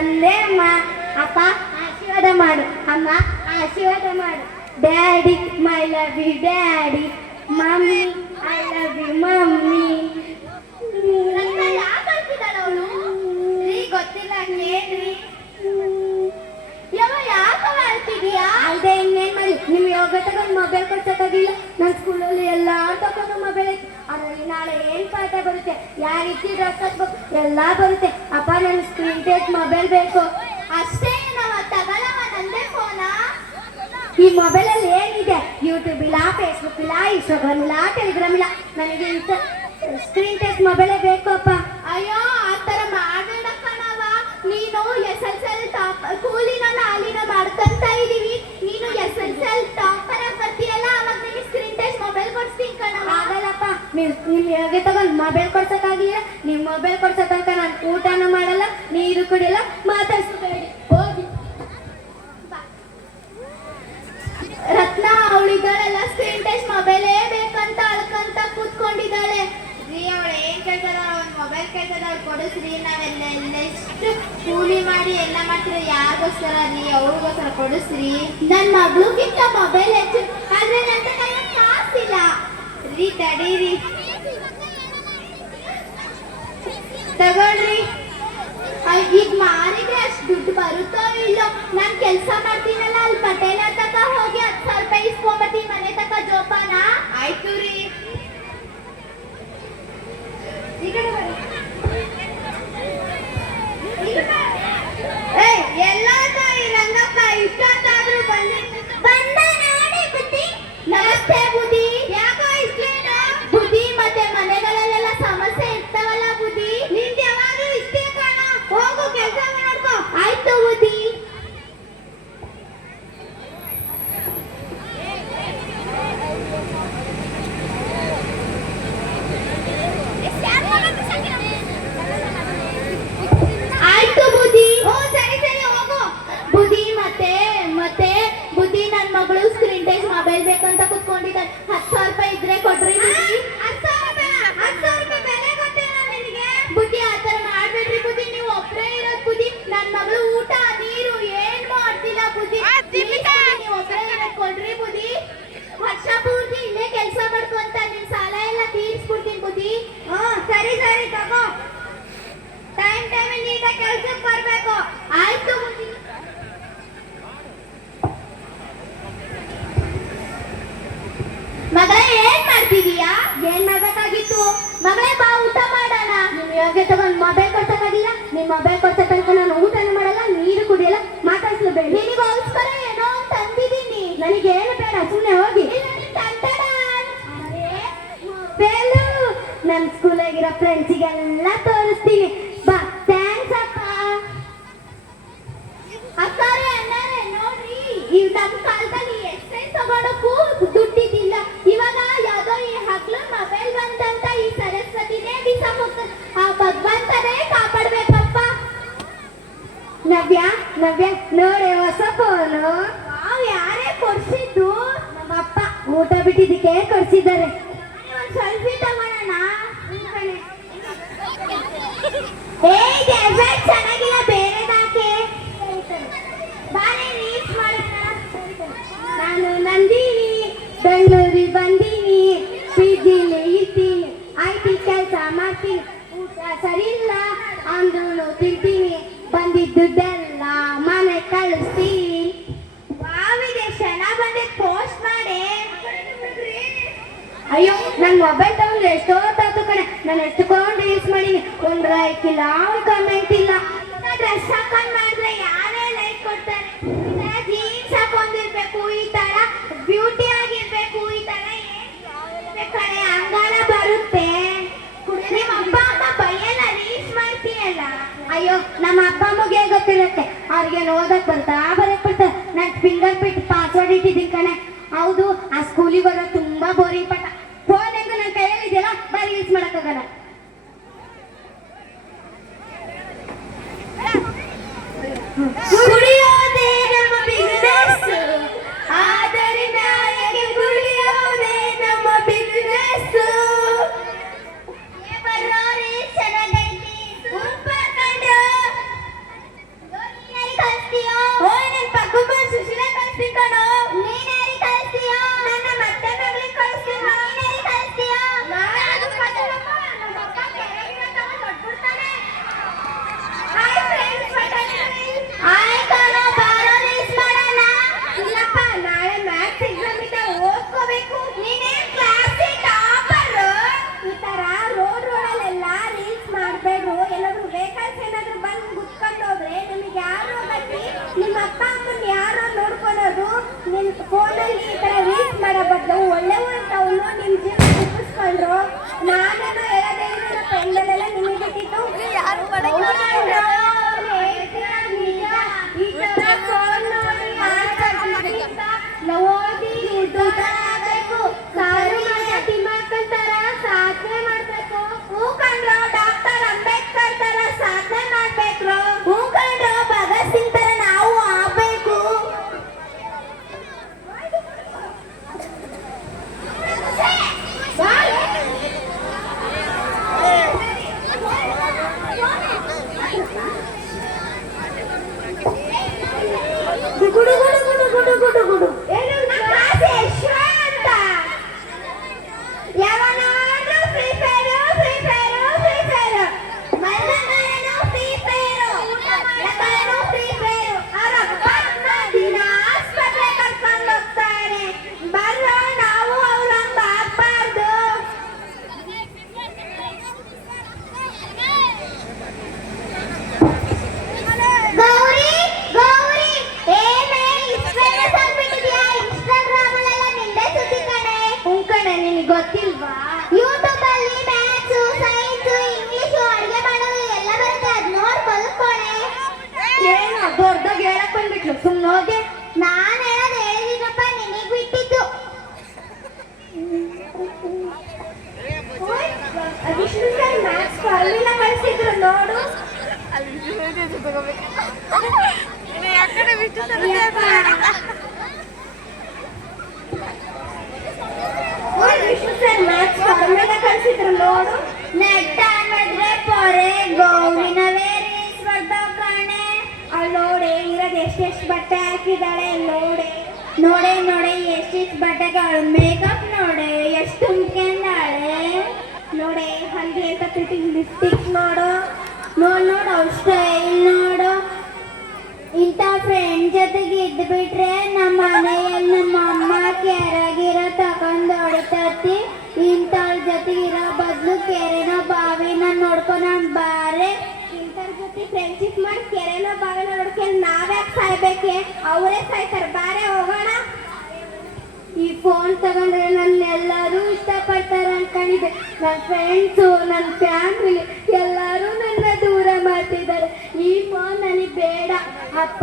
ತಂದೆ ಅಮ್ಮ. ಅಪ್ಪ ಆಶೀರ್ವಾದ ಮಾಡು, ಅಮ್ಮ ಆಶೀರ್ವಾದ ಮಾಡು. Daddy my love you daddy, mummy I love you mummy. ಗೊತ್ತಿಲ್ಲ ಹೇಳ್ರಿ. ಯಾಕೆ ಮಾಡ್ತಿದೀಯಾ? ಅದೇ ಇನ್ನೇನ್ ಮಾಡಿ, ನಿಮ್ ಯೋಗ ತಗೊಂಡು ಮೊಬೈಲ್ ಕೊಡ್ಸಕ್ಕಾಗಿಲ್ಲ. ನನ್ನ ಸ್ಕೂಲಲ್ಲಿ ಎಲ್ಲಾ ತಗೊಂಡು ಮೊಬೈಲ್ ಐತಿ. ಅದ್ರಲ್ಲಿ ನಾಳೆ ಏನ್ ಪಾಠ ಬರುತ್ತೆ, ಯಾವ ರೀತಿ ಡ್ರೆಸ್ ಹಾಕ್ಬೇಕು ಎಲ್ಲ ಬರುತ್ತೆ. ಅಪ್ಪ ನನ್ ಸ್ಕ್ರೀನ್ ಟಚ್ ಮೊಬೈಲ್ ಬೇಕು ಅಷ್ಟೇ. ನಾವು ತಗೊಳವ ನಂದೇ ಫೋನ. ಈ ಮೊಬೈಲ್ ಅಲ್ಲಿ ಏನಿದೆ, ಯೂಟ್ಯೂಬ್ ಇಲ್ಲ, ಫೇಸ್ಬುಕ್ ಇಲ್ಲ, ಇನ್ಸ್ಟಾಗ್ರಾಮ್ ಇಲ್ಲ, ಟೆಲಿಗ್ರಾಮ್ ಇಲ್ಲ. ನನಗೆ ಇಂತ ಸ್ಕ್ರೀನ್ ಟಚ್ ಮೊಬೈಲೇ ಬೇಕು ಅಪ್ಪ. ಅಯ್ಯೋ ಆತರ ಮಾಡಬೇಡ ಕಣವ. ನೀನು SSL ಟಾಪ್ ಕೂಲಿನ ನಾಲಿನ ಮಾಡ್ಕೊಂತ ಇದೀವಿ. ನೀನು SSL ಟಾಪರ್ ಬರ್ತೀಯಲ್ಲ, ಅವಾಗ ನಿಮಗೆ ಸ್ಕ್ರೀನ್ ಟಚ್ ಮೊಬೈಲ್ ಕೊಡ್ಸ್ತೀನಿ ಕಣವ. ಆಗಲ್ಲಪ್ಪ, ನಿಮ್ ಹೇಗೆ ತಗೊಂಡು ಮೊಬೈಲ್ ಕೊಡ್ಸಕ್ಕಾಗಿಲ್ಲ. ನಿಮ್ ಮೊಬೈಲ್ ಕೊಡ್ಸೋ ತನಕ ನಾನು ಊಟನೂ ಮಾಡಲ್ಲ, ನೀರು ಕುಡಿಯಲ್ಲ, ಮಾತಾಡ್ಸ್ಬೇಡಿ ಹೋಗಿ. ರತ್ನ ಅವಳಿದ್ದಾಳೆಲ್ಲ ಸ್ಕ್ರೀನ್ ಟಚ್ ಮೊಬೈಲೇ ಬೇಕಂತ ಅಳ್ಕಂತ ಕೂತ್ಕೊಂಡಿದ್ದಾಳೆ. ರೀ ಅವಳು ಏನ್ ಕೇಳ್ತಾರ, ಅವ್ನ ಮೊಬೈಲ್ ಕೇಳ್ತಾರ, ಅವ್ಳು ಕೊಡಿಸ್ರಿ. ನಾವೆಲ್ಲ ಎಷ್ಟು ಕೂಲಿ ಮಾಡಿ ಎಲ್ಲ ಮಾಡ್ತೀರ, ಯಾರಿಗೋಸ್ಕರ ರೀ? ಅವ್ರಿಗೋಸ್ಕರ ಕೊಡಿಸ್ರಿ. ನನ್ನ ಮಗಳಿಗಿಂತ ಮೊಬೈಲ್ ಹೆಚ್ಚು, ಆದ್ರೆ ನನ್ನ ಕೈಯಲ್ಲಿ ಕಾಸಿಲ್ಲ ರೀ. ತಡೀರಿ, ತಗೊಳ್ರಿ. ಈಗ ಮಾರಿದ್ರೆ ಅಷ್ಟು ದುಡ್ಡು ಬರುತ್ತೋ ಇಲ್ಲೋ. ನಾನು ಕೆಲಸ ಮಾಡ್ತೀನಲ್ಲ ಅಲ್ಲಿ ಪಟೇಲ ತಕ ಹೋಗಿ 10,000 ರೂಪಾಯಿ ಇಸ್ಕೊಂಬತ್ತೀನಿ ಮನೆ ತಕ ಜೋಪಾನ. ಆಯ್ತು ರೀ. ಎಲ್ಲ ರಂಗಪ್ಪ ಇಷ್ಟೊತ್ತಾದ್ರೂ ಬಂದ ನೋಡಿ ಬುದ್ಧಿ. ನಮಸ್ತೆ ಬುದ್ಧಿ. ಯಾಕೋ ಇಷ್ಟೇನು ಬುದ್ಧಿ? ಮತ್ತೆ ಮನೆಗಳಲ್ಲೆಲ್ಲ ಸಮಸ್ಯೆ ಇರ್ತಾವಲ್ಲ ಬುದ್ಧಿ. ನಿಂದ ಯಾವಾಗ್ಲೂ ಇಷ್ಟೇ ಕಾಣ. ಹೋಗು ಕೆಲಸ ಮಾಡ್ಕೋ. ಆಯ್ತು ಬುದ್ಧಿ. ಆಯ್ತು ಬುದ್ಧಿ. ಓ ಸರಿ ಸರಿ ಹೋಗು ಬುದ್ಧಿ. ಮತ್ತೆ ಬುದ್ಧಿ, ನನ್ನ ಮಗಳು ಸ್ಕ್ರೀನ್ ಟಚ್ ಮೊಬೈಲ್ ಬೇಕಂತ ಕುತ್ಕೊಂಡಿದ್ದಾರೆ. 10,000 ರೂಪಾಯಿ ಇದ್ರೆ ಕೊಡ್ರಿ ಬುದ್ಧಿ. 10,000 ರೂಪಾಯಿ ಬೆಲೆ ಗೊತ್ತೇನ ನಿನಗೆ? ಬುದ್ಧಿ ಆತರ ಮಾಡ್ಬೇಡ್ರಿ ಬುದ್ಧಿ. ನೀವು ಒಬ್ಬರೇ ಇರೋದು ಬುದ್ಧಿ. ನನ್ನ ಮಗಳು ಊಟ ನೀರು ಏನ್ ಮಾಡ್ತಿಲ್ಲ ಬುದ್ಧಿ. ನೀವು ಒಬ್ಬರೇ ಇರೋದು ಕೊಡ್ರಿ ಬುದ್ಧಿ. ವರ್ಷ ಪೂರ್ತಿ ಇಲ್ಲೇ ಕೆಲಸ ಮಾಡ್ಕೊಂತ ನಿಮ್ ಸಾಲ ಎಲ್ಲ ತೀರಿಸ್ಬಿಡ್ತೀನಿ ಬುದ್ಧಿ. ಸರಿ ಸರಿ ತಗೋ. ಟೈಮ್ ನೀಟಾಗಿ ಕೆಲ್ಸಕ್ಕೆ ಬರ್ಬೇಕು. ಆಯ್ತು ಬುದ್ಧಿ. ಮಗಳೇ ಏನ್ ಮಾಡ್ತಿದೀಯಾ? ಏನ್ ಮಾಡ್ಬೇಕಾಗಿತ್ತು? ಮಗಳೇ ಬಾ ಊಟ ಮಾಡೋಣ. ನಿಮ್ ಯೋಗ್ಯ ತಗೊಂಡ್ ಮೊಬೈಲ್ ಕೊಡ್ಸಕ್ಕಾಗಿಲ್ಲ. ನಿಮ್ ಮೊಬೈಲ್ ಕೊಡ್ಸೋ ತನಕ ನಾನು ಊಟನೂ ಮಾಡಲ್ಲ, ನೀರು ಕುಡಿಯಲ್ಲ, ಮಾತಾಡ್ಸ್ಲೇಬೇಡಿ. ನಿನಗೋಸ್ಕರ ಏನೋ ತಂದಿದ್ದೀನಿ. ನನಗೇನು ಬೇಡ, ಸುಮ್ಮನೆ ಹೋಗಿ. ಮೊಬೈಲು ನನ್ನ ಸ್ಕೂಲಾಗಿರೋ ಫ್ರೆಂಡ್ಸಿಗೆಲ್ಲ ತೋರಿಸ್ತೀನಿ. ಬಾ. ಥ್ಯಾಂಕ್ಸ್ ಅಪ್ಪ. ಅಕ್ಕಾರೆ ಅಣ್ಣಾರೆ ನೋಡ್ರಿ, ಈ ನಮ್ಮ ಕಾಲದಲ್ಲಿ ಎಕ್ಸೈಸ್ ತಗೊಳಕ್ಕೂ ದುಡ್ಡಿದ್ದಿಲ್ಲ. ಇವಾಗ ಯಾವ್ದೋ ಈ ಹಗ್ಲು ಮೊಬೈಲ್ ಬಂದಂತ ಈ ಸರಸ್ವತಿನೇ ದಿಸ ಮುಗ್ದ. ಆ ಭಗವಂತನೇ ಕಾಪಾಡ್ಬೇಕಪ್ಪ. ನವ್ಯ ನೋಡಿ ಹೊಸ ಫೋನು. ಯಾರೇ ಕೊಡ್ಸಿದ್ದು? ನಮ್ಮಪ್ಪ ಊಟ ಬಿಟ್ಟಿದ್ದಕ್ಕೆ ಕೊಡ್ಸಿದ್ದಾರೆ. ಒಂದ್ ಸೆಲ್ಫಿ ತಗೊಳ್ಳೋಣ. ಚೆನ್ನಾಗಿಲ್ಲ, ಬೇರೆದಾಕೆ. ಬಾರಿ ರೀಲ್ಸ್ ಮಾಡೋಣ. ನಾನು ನಂದಿನಿ, ಬೆಂಗಳೂರಿಗೆ ಬಂದೀನಿ, ಪಿಜಿಲಿ ಇರ್ತೀನಿ, IT ಕೆಲಸ ಮಾಡ್ತೀನಿ. ಊಟ ಸರಿ ಇಲ್ಲ ಅಂದ್ರೂ ತಿಂತೀನಿ. ಬಂದಿದ್ದ ದುಡ್ಡೆಲ್ಲ ಮನೆ ಕಳಿಸ್ತೀನಿ. ವಾವಿದೆ ಚೆನ್ನಾಗಿ ಬಂದಿದ್ದು ಪೋಸ್ಟ್ ಮಾಡಿ. ಅಯ್ಯೋ ನನ್ನ ಮೊಬೈಲ್ ತಗೊಂಡು ಎಷ್ಟೋ ತಾತು ಕಣೆ. ನಾನು ಎಷ್ಟುಕೊಂಡು ರೀಲ್ಸ್ ಮಾಡೀನಿ. ಒಂದು ಲೈಕ್ ಇಲ್ಲ, ಒಂದು ಕಮೆಂಟ್ ಇಲ್ಲ. ಡ್ರೆಸ್ ಹಾಕೊಂಡು ಮಾಡಿದ್ರೆ ಯಾರೇ ಲೈಕ್ ಕೊಡ್ತಾರೆ? ಜೀನ್ಸ್ ಹಾಕೊಂಡಿರ್ಬೇಕು, ಈ ತರ ಬ್ಯೂಟಿ ಆಗಿರ್ಬೇಕು, ಈ ತರ ಕಣೆ ಅಂಗಾರ ಬರುತ್ತೆ. ನಿಮ್ಮ ಅಪ್ಪ ಅಮ್ಮ ಬೈಯಲ್ಲ ರೀಲ್ಸ್ ಮಾಡ್ತೀಯಲ್ಲ? ಅಯ್ಯೋ ನಮ್ಮ ಅಪ್ಪ ಅಮ್ಮಗೆ ಗೊತ್ತಿರುತ್ತೆ. ಅವ್ರಿಗೆ ಓದಕ್ ಬರಕ್ ಬರ್ತಾರೆ. ನಾನು ಫಿಂಗರ್ ಪ್ರಿಂಟ್ ಪಾಸ್ವರ್ಡ್ ಇಟ್ಟಿದ್ದೀನಿ ಕಣೆ. ಹೌದು, ಆ ಸ್ಕೂಲಿಗೆ ಬರೋದು ತುಂಬಾ ಬೋರಿಂಗ್ ಪಾಠ. ಫೋನ್ ಹೆಂಗು ನನ್ನ ಕೈಯಲ್ಲಿ ಇದೆಯಲ್ಲ, ಬರೀ ಯೂಸ್ ಮಾಡಕ್ಕಾಗಲ್ಲ. ಕುಡಿಯೋದೇ ನಮ್ಮ ಬಿಸ್ನೆಸ್, ಆದ್ದರಿಂದ ಕುಡಿಯೋದೇ ನಮ್ಮ ಬಿಸ್ನೆಸ್. ಬರೋರಿ ಚೆನ್ನಾಗೈತಿ, ಸೂಪರ್ ಕಂಡು. ಮಾಡೋ ಬದಲು ಒಳ್ಳೆ ತಗೊಂಡು ನಿಮ್ಮ ಜೀವನ ರೂಪಿಸ್ಕೊಂಡ್ರು. ನಾನೇನೋ ಹೇಳೋದೇನು ಪೆಂಡಲೆಲ್ಲ ನಿಮಗೆ ಬಿಟ್ಟಿತ್ತು. ಈ ಥರ ಫೋನ್ ನೋಡಿ ಓದಿ ಆಗಬೇಕು, ಕಾರು ಮಾಡ್ಕೊಂತಾರ, ಸಾಧನೆ ಮಾಡ್ಬೇಕು. ಹೂ ಕಂಡ್ರು ಡಾಕ್ಟರ್ ಅಂಬೇಡ್ಕರ್ ತರ ಸಾಧನೆ ಮಾಡ್ಬೇಕ್ರು. ಹೂ ಕಂಡ್ರು ಭಗತ್ ಸಿಂಗ್ ತರ ನಾವು ಆಗ್ಬೇಕು. ಗುಡು ಗುಡು ಗುಡು ಗುಡು ಗುಡು ಗುಡು ಏನು ಅಂತ ಯಾವನಾದ್ರೂ free fire free fire free fire ಮಲ್ಲಣ್ಣನೂ ಫ್ರೀ ಫೈರ್ ಲಕ್ಕನೂ ಫ್ರೀ ಫೈರ್ ಅವರಪ್ಪ ದಿನ ಆಸ್ಪತ್ರೆ ಕರ್ಕೊಂಡು ಹೋಗ್ತಾರೆ. ಬರೋ ನಾವು ಅವ್ರಂಗ ಆಗ್ಬಾರ್ದು. ಗೌರಿ ಗೌರಿ ಏನೇ ಫೇಮಸ್ ಆಗ್ಬಿಟ್ಟಿದ್ಯಾ ಇನ್ಸ್ಟಾಗ್ರಾಮ್ ಅಲ್ಲೆಲ್ಲ ನಿಂದೆ ಸುದ್ದಿ ಕಣೆ. ಕಣೆ ನಿನಗೆ ಗೊತ್ತಿಲ್ವಾ? ಯೂಟ್ಯೂಬ್ ಅಲ್ಲಿ ಮ್ಯಾಥ್ಸ್ ಸೈನ್ಸ್ ಇಂಗ್ಲಿಷ್ ಅಡುಗೆ ಮಾಡೋದು ಎಲ್ಲ ಬರುತ್ತೆ, ಅದ್ ನೋಡ್ ಬದುಕೋಣೆ. ಏನು ದೊಡ್ಡದಾಗಿ ಹೇಳಕ್ ಬಂದ್ಬಿಟ್ಲು, ಸುಮ್ಮನೆ ಹೋಗೆ. ನಾನು ಹೇಳೋದು ಹೇಳಿದೀನಪ್ಪ, ನಿನಗೆ ಬಿಟ್ಟಿದ್ದು. ವಿಷ್ಣು ಸರ್ ಮ್ಯಾಥ್ಸ್ ಫಾರ್ಮುಲಾ ಕಳಿಸಿದ್ರು ನೋಡು. ವಿಷ್ಣು ಸರ್ ಮ್ಯಾಥ್ಸ್ ಫಾರ್ಮುಲಾ ಕಳಿಸಿದ್ರು ನೋಡು. ನೆಟ್ ಮಾಡಿದ್ರೆ ಪೊರೆ ಗೌರಿನವೇ ರೀಲ್ಸ್ ಬರ್ತಾವ ಕಣೆ. ಅಲ್ಲಿ ನೋಡೆ ಇರೋದು ಎಷ್ಟೆಷ್ಟು ಬಟ್ಟೆ ಹಾಕಿದಾಳೆ ನೋಡೆ. ನೋಡೆ ನೋಡೆ ಎಷ್ಟೆಷ್ಟು ಬಟ್ಟೆಗಳು, ಮೇಕಪ್ ನೋಡೆ ಎಷ್ಟು ತುಂಬ್ಕೊಂಡಾಳೆ ನೋಡೆ. ಹಂಗೆ ಅಂತ ಲಿಪ್ಸ್ಟಿಕ್ ನೋಡು, ನೋಡು ಅವ್ರ ಸ್ಟೈಲ್ ನೋಡು. ಇಂಥ ಫ್ರೆಂಡ್ ಜೊತೆಗೆ ಇದ್ದು ಬಿಟ್ರೆ ನಮ್ಮ ಮನೆಯಲ್ಲಿ ನಮ್ಮ ಅಮ್ಮ ಕೆರೆಗಿರೋ ತಗೊಂಡು ಹೊಡಿತತಿ. ಇಂಥವ್ರ ಜೊತೆಗೆ ಇರೋ ಬದಲು ಕೆರೆನೋ ಬಾವಿನ ನೋಡ್ಕೊಂಡು ಬಾರೆ. ಇಂಥವ್ರ ಜೊತೆ ಫ್ರೆಂಡ್ಶಿಪ್ ಮಾಡಿ ಕೆರೆನೋ ಬಾವಿನ ನೋಡ್ಕೊಂಡು ನಾವ್ಯಾಕೆ ಸಾಯ್ಬೇಕೆ, ಅವರೇ ಸಾಯ್ತಾರೆ. ಬಾರೆ ಹೋಗೋಣ. ಈ ಫೋನ್ ತಗೊಂಡ್ರೆ ನನ್ನ ಎಲ್ಲರೂ ಇಷ್ಟಪಡ್ತಾರೆ ಅನ್ಕೊಂಡಿದ್ದೆ. ನನ್ನ ಫ್ರೆಂಡ್ಸು ನನ್ನ ಫ್ಯಾಮಿಲಿ ಎಲ್ಲರೂ ನನ್ನ ದೂರ ಮಾಡ್ತಿದ್ದಾರೆ. ಈ ಫೋನ್ ನನಗೆ ಬೇಡ ಅಪ್ಪ.